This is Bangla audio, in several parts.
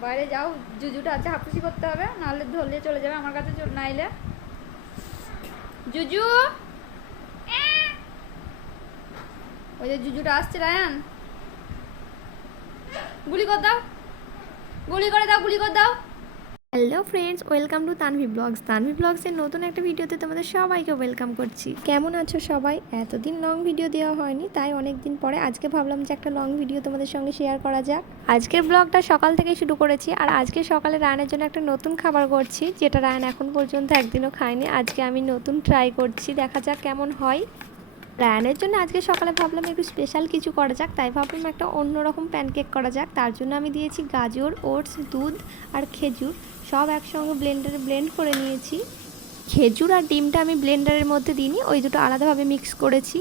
বাইরে যাও, জুজুটা আছে, হাফুসি করতে হবে, নাহলে ধরলে চলে যাবে আমার কাছে নাইলে। জুজু! ওই যে জুজুটা আসছে, রায়ান। গুলি কর দাও। গুলি করে দাও, গুলি করে দাও। Hello friends welcome to Tanvi blogs Tanvi ব্লগসের নতুন একটা ভিডিওতে তোমাদের সবাইকে ওয়েলকাম করছি। কেমন আছো সবাই? এতদিন লং ভিডিও দেওয়া হয়নি, তাই অনেক দিন পরে আজকে ভাবলাম যে একটা লং ভিডিও তোমাদের সঙ্গে শেয়ার করা যাক। আজকের ব্লগটা সকাল থেকেই শুরু করেছি, আর আজকে সকালে রায়নের জন্য একটা নতুন খাবার করছি, যেটা রায়ন এখন পর্যন্ত একদিনও খায়নি। আজকে আমি নতুন ট্রাই করছি, দেখা যাক কেমন হয়। রায়ানের জন্য আজকে সকালে ভাবলাম একটু স্পেশাল কিছু করা যাক। তাই ভাবলাম একটা অন্যরকম প্যানকেক করা যাক। তার জন্য আমি দিয়েছি গাজর, ওটস, দুধ আর খেজুর। সব একসঙ্গে ব্লেন্ডারে ব্লেন্ড করে নিয়েছি। খেজুর আর ডিমটা আমি ব্লেন্ডারের মধ্যে দিইনি, ওই দুটো আলাদাভাবে মিক্স করেছি।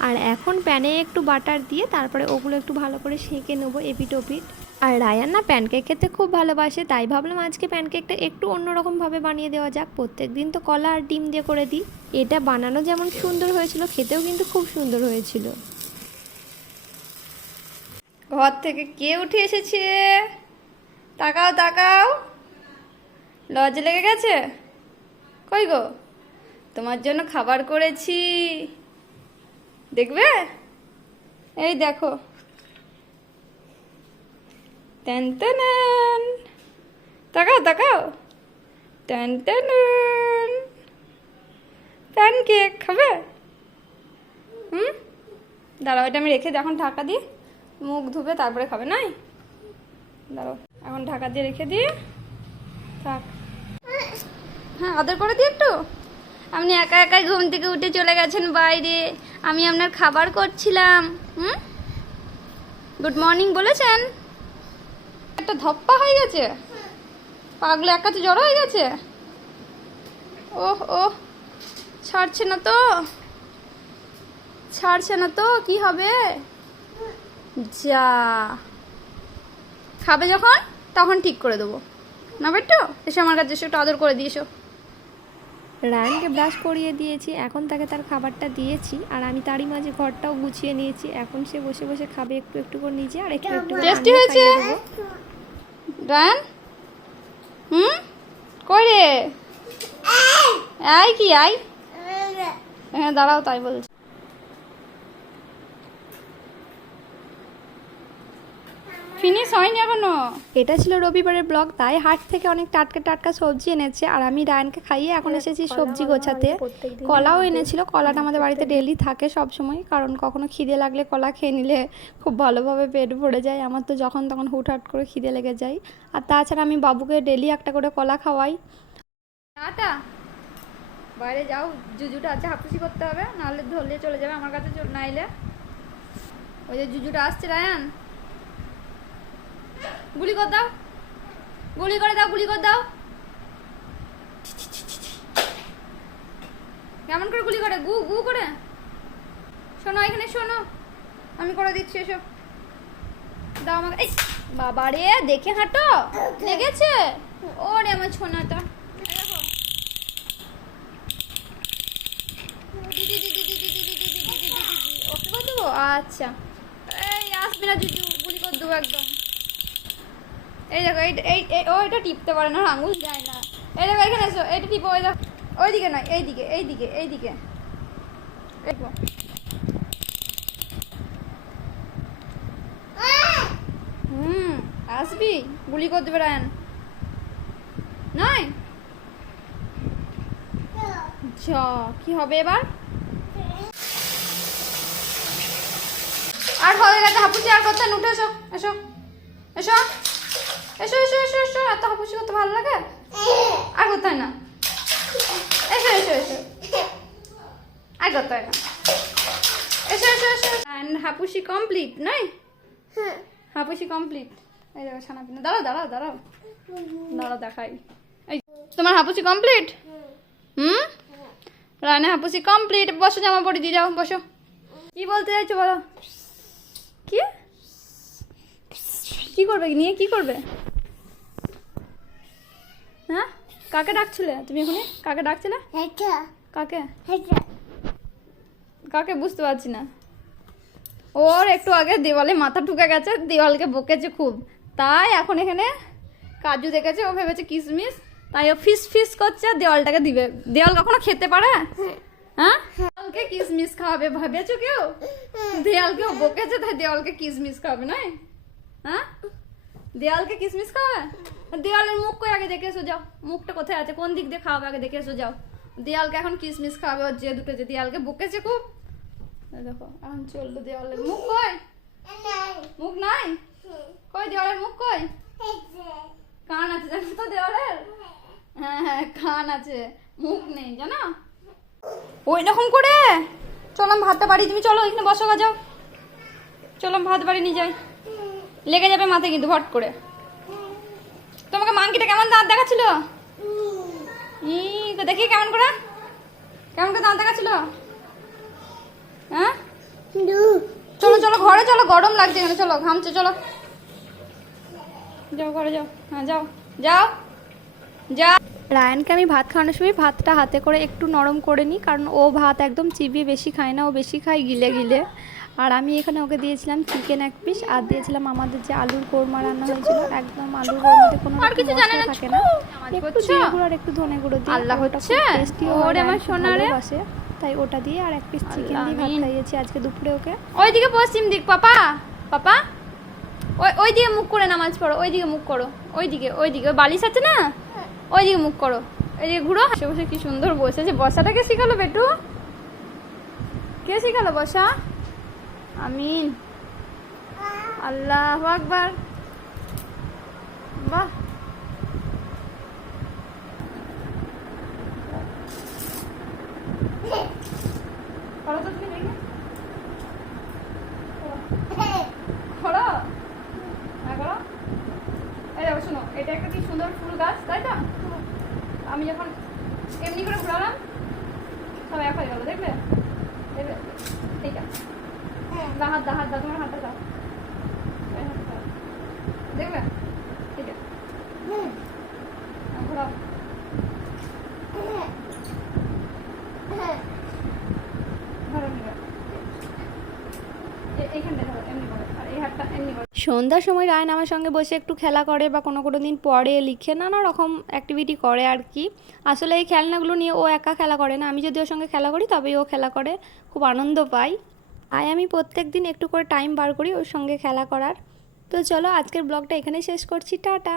আর এখন প্যানে একটু বাটার দিয়ে তারপরে ওগুলো একটু ভালো করে সেঁকে নেব এপিট ওপিট আর রায়ান না প্যানকেক খেতে খুব ভালোবাসে, তাই ভাবলাম আজকে প্যানকেকটা একটু অন্যরকমভাবে বানিয়ে দেওয়া যাক। প্রত্যেক দিন তো কলা আর ডিম দিয়ে করে দিই। এটা বানানো যেমন সুন্দর হয়েছিল, খেতেও কিন্তু খুব সুন্দর হয়েছিল। ঘর থেকে কে উঠে এসেছে? তাকাও তাকাও। লজ্জা লেগে গেছে? কই গো? তোমার জন্য খাবার করেছি। দেখবে? এই দেখো। টেন টেন তাকাও তাকাও। টেন টেন প্যানকেক খাবে হুম? দাঁড়াও, এটা আমি রেখে দিই। এখন ঢাকা দিই। মুখ ধুবে, তারপরে খাবে, নাই? দাঁড়াও, এখন ঢাকা দিয়ে রেখে দিয়ে থাক। হ্যাঁ আদর করে দিই একটু? আপনি একা একাই ঘুম থেকে উঠে চলে গেছেন বাইরে। আমি আপনার খাবার করছিলাম। হুম? গুড মর্নিং বলেছেন? একটা ধপ্পা হয়ে গেছে। পাগলে এক কাছে জড়ো হয়ে গেছে। ওহ ওহ, ছাড়ছে না তো? ছাড়ছে না তো? কি হবে? যা। খাবে যখন, তখন ঠিক করে দেবো। না বেটু এসে আমার কাছে, এসে একটু আদর করে দিয়েছ রায়ানকে ব্রাশ করিয়ে দিয়েছি এখন তাকে তার খাবারটা দিয়েছি আর আমি তারই মাঝে ঘরটাও গুছিয়ে নিয়েছি। এখন সে বসে বসে খাবে একটু একটু করে নিজে আর একটু একটু টেস্টি হয়েছে? রায়ন? হুম? কই রে? আই কি আয় হ্যাঁ দাঁড়াও তাই বলছি। ফিনিশ হয়নি এখনও? এটা ছিল রবিবারের ব্লগ তাই হাট থেকে অনেক টাটকা টাটকা সবজি এনেছে আর আমি রায়ানকে খাইয়ে এখন এসেছি সবজি গোছাতে। কলাও এনেছিল কলাটা আমাদের বাড়িতে ডেলি থাকে সব সময় কারণ কখনো খিদে লাগলে কলা খেয়ে নিলে খুব ভালোভাবে পেট ভরে যায় আমার তো যখন তখন হুটহাট করে খিদে লেগে যায়। আর তাছাড়া আমি বাবুকে ডেলি একটা করে কলা খাওয়াই। টাটা। বাইরে যাও জুজুটা আছে হাপুসি করতে হবে নাহলে ধরলে চলে যাবে আমার কাছে নাইলে। ওই যে জুজুটা আসছে রায়ান। গুলি কর দাও। গুলি করে দাও, গুলি কর দাও। কেমন করে গুলি করে? গু গু করে? শোনো, এখানে শোনো। আমি করে দিচ্ছি এসব। দাও আমাকে। এই, বাবা রে, দেখে হাঁটো। লেগেছে? ওরে আমার ছোনাটা। আচ্ছা। এই, আসবে না, জুজু। গুলি করে দেবো একদম। এই দেখো, এই এই ও, এটা টিপতে পারে না আঙুল যায় না। এই দেখো, এখানে এসো এটা টিপো ওই দেখো। ওইদিকে নয়, এইদিকে এইদিকে এইদিকে। এই দেখো। হুম, আসবি? গুলি করে দেবে রায়ন। নয়? চ, কি হবে এবার? আর হয়ে গেছে হাপুচি আর করতে উঠে এসো এসো এসো। এসো এসো এসো এসো, এত হাপুচি করতে ভালো লাগে? আর হয় না। এসো এসো এসো। আর হয় না। এসো এসো এসো অ্যান্ড হাপুসি কমপ্লিট নাই? হাপুসি কমপ্লিট এই দেখো, ছানা পিনা। দাঁড়াও দাঁড়াও দাঁড়াও। দাঁড়াও, দেখাই। এই, তোমার হাপুসি কমপ্লিট হুম? রানে হাপুসি কমপ্লিট বসো, জামা পরে দিয়ে যাও, বসো। কি বলতে চাইছো, বলো? কি? কি করবে? নিয়ে কি করবে? হ্যাঁ? কাকে ডাকছিলে? তুমি এখানে কাকে ডাকছিলে? কাকে? কাকে? বুঝতে পারছি না। ওর একটু আগে দেওয়ালে মাথা ঢুকে গেছে দেওয়ালকে বকেছে খুব। তাই এখন এখানে কাজু দেখেছে ও ভেবেছে কিশমিশ। তাই ও ফিস ফিস করছে দেওয়ালটাকে দিবে। দেওয়াল কখনো খেতে পারে? হ্যাঁ? দেওয়ালকে কিশমিশ খাওয়াবে ভেবেছো কেউ? দেওয়ালকে ও বকেছে তাই দেওয়ালকে কিশমিশ খাওয়াবে নাই? হ্যাঁ? দেওয়ালকে কিশমিশ খাওয়াবে? দেওয়ালের মুখ কই আগে দেখে এসো, যাও। মুখটা কোথায় আছে? কোন দিক দিয়ে খাওয়াবে? আগে দেখে এসো, যাও। দেওয়ালকে এখন কিসমিস খাওয়াবে? ওর যে দুটো যে দেওয়ালকে বকেছে খুব। দেখো, এখন চলল দেওয়ালের মুখ কই? মুখ নাই? কই দেওয়ালের মুখ কই? কান আছে, জানো তো দেওয়ালের? হ্যাঁ হ্যাঁ কান আছে। মুখ নেই, জানো? ওই রকম করে? চলো, আমি ভাতটা বাড়ি, তুমি চলো, এখানে বসো যাও। চলো, আমি ভাত বাড়ি নিয়ে যাই। লেগে যাবে মাথায় কিন্তু, ভট করে। তোমাকে মাংকিটা কেমন দাঁত দেখাচ্ছিল? ই দেখি কেমন করে। কেমন করে দাঁত দেখাচ্ছিল? হ্যাঁ? চলো চলো ঘরে চলো গরম লাগছে এখানে চলো ঘামছে চলো। যাও ঘরে যাও। হ্যাঁ যাও যাও যাও। রায়ানকে আমি ভাত খাওয়ানোর সময় ভাতটা হাতে করে একটু নরম করে নিই কারণ ও ভাত একদম চিবিয়ে বেশি খায় না ও বেশি খায় গিলে গিলে। আর আমি এখানে ওকে দিয়েছিলাম চিকেন এক পিস আর দিয়েছিলাম আমাদের যে আলুর কোরমা রান্না হয়েছিল একদম আলুর কোরমাতে কোনো কিছু মশলা জানে না, থাকে না। একটু? জিরে গুঁড়ো আর একটু ধনে গুঁড়ো দিয়ে আল্লাহ হচ্ছে? টেস্টিও ওরে আমার সোনারে। ভালোবাসে তাই ওটা দিয়ে আর এক পিস চিকেন দিয়ে ভাত খাইয়েছি আজকে দুপুরে ওকে। ওইদিকে পশ্চিম দিক পাপা। পাপা ওই ওইদিকে মুখ করে নামাজ পড়ো ওইদিকে মুখ করো ওইদিকে ওইদিকে। ওই বালিশ আছে না? ওইদিকে মুখ করো। এইদিকে ঘুরো বসে বসে কি সুন্দর বসেছে বসাটা কে শিখালো বেটু? কে শিখালো বসা আমিন। আল্লাহ আকবার। বাহ। করো তো করো হ্যাঁ করো এই দেখো শোনো এটা একটা কি সুন্দর ফুল গাছ তাই তো আমি যখন এমনি করে ঘুরালাম সব এক হয়ে গেল দেখবে দেখবে ঠিক আছে। দা হাত দা হাত দা তোমার হাতটা দাও। হাতটা দাও। দেখবে ঠিক আছে হ্যাঁ, ঘোরাও ধরো নিবে এইখানটা ধরো এমনি করে আর এই হাতটা এমনি করে সন্ধ্যার সময় রায়ন আমার সঙ্গে বসে একটু খেলা করে বা কোনো কোনো দিন পড়ে, লিখে, নানা রকম অ্যাক্টিভিটি করে আর কি। আসলে এই খেলনাগুলো নিয়ে ও একা খেলা করে না। আমি যদি ওর সঙ্গে খেলা করি তবেই ও খেলা করে, খুব আনন্দ পাই। আর আমি প্রত্যেক দিন একটু করে টাইম বার করি ওর সঙ্গে খেলা করার। তো চলো আজকের ব্লগটা এখানেই শেষ করছি। টাটা!